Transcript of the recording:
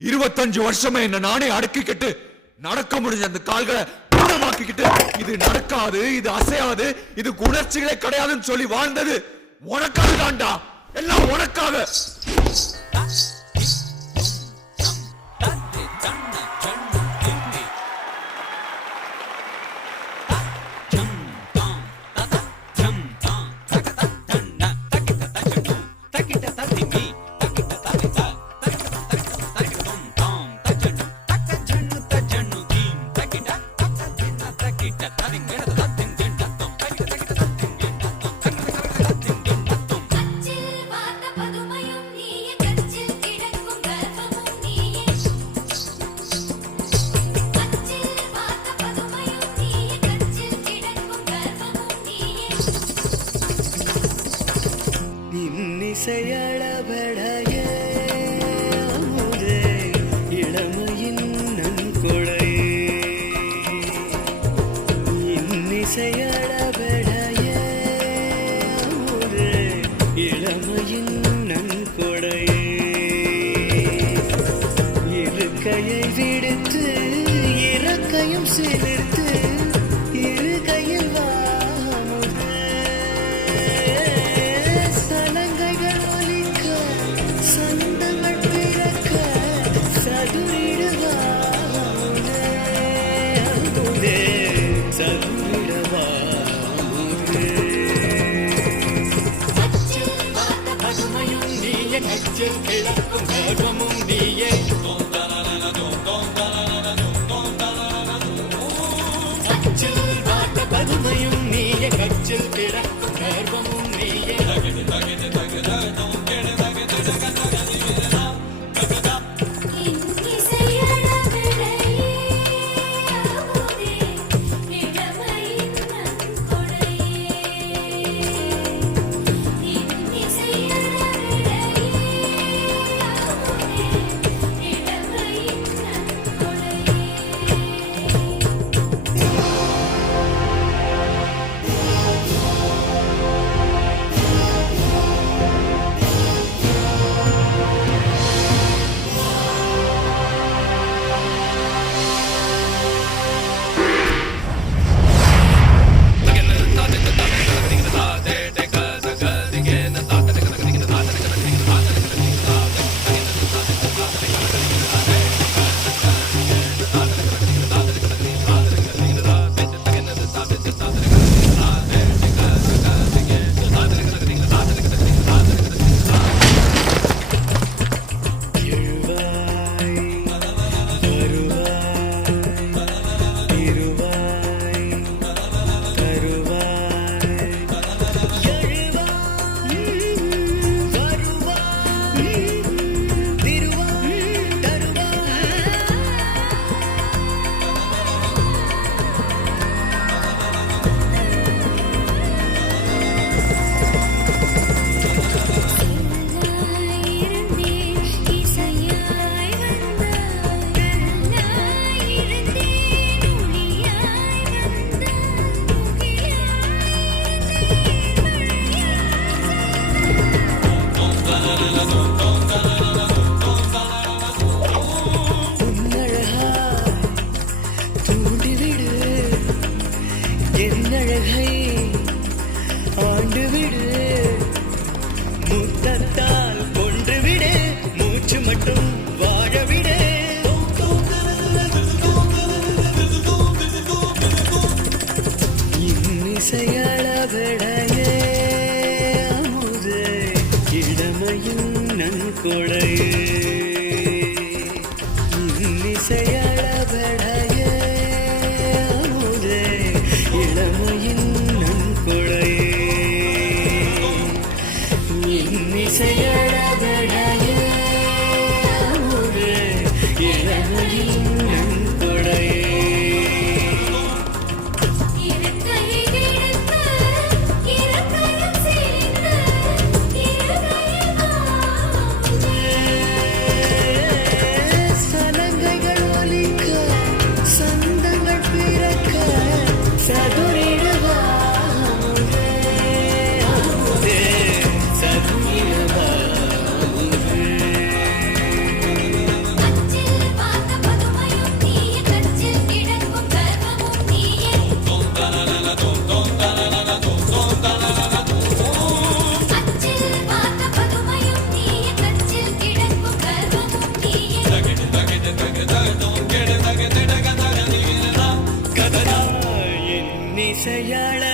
25 வருஷமே என்ன நானே அடக்கிக்கிட்டு நடக்க முடிஞ்ச அந்த கால்களை ஊனமாக்கிக்கிட்டு இது நடக்காது, இது அசையாது, இது உணர்ச்சிகளே கிடையாதுன்னு சொல்லி வாழ்ந்தது உனக்காக தான்டா, எல்லாம் உனக்காக. இசையளபடைய அமுதே இளமையின் நன்கொடையே, இன்னிசையளபடைய அமுதே இளமையின் நன்கொடையே, இருக்கையை விடுத்து இறக்கையும் சிலிர்த்து இருகையில் கிழக்கும் கர்வமும் நீயே, கச்சில் வாட்ட பதுமையும் நீயே, கச்சில் கிழக்கும் கர்வமும் நீயே. என்னழகை ஆண்டுவிடு, முத்தத்தால் கொன்றுவிடு, மூச்சு மட்டும் வாழவிடு. இன்னிசையளபடைய அமுதே இளமையின் நன்கொடையே, இன்னிசையளபடைய இளமையின் நன்கொடையே, இன்னிசையளபடைய அமுதே இளமையின் நன்கொடையே. சலங்கைகள் ஒலிக்க சந்தங்கள் பிறக்க சதுரிடுவா சதுரிடுவா இசையாள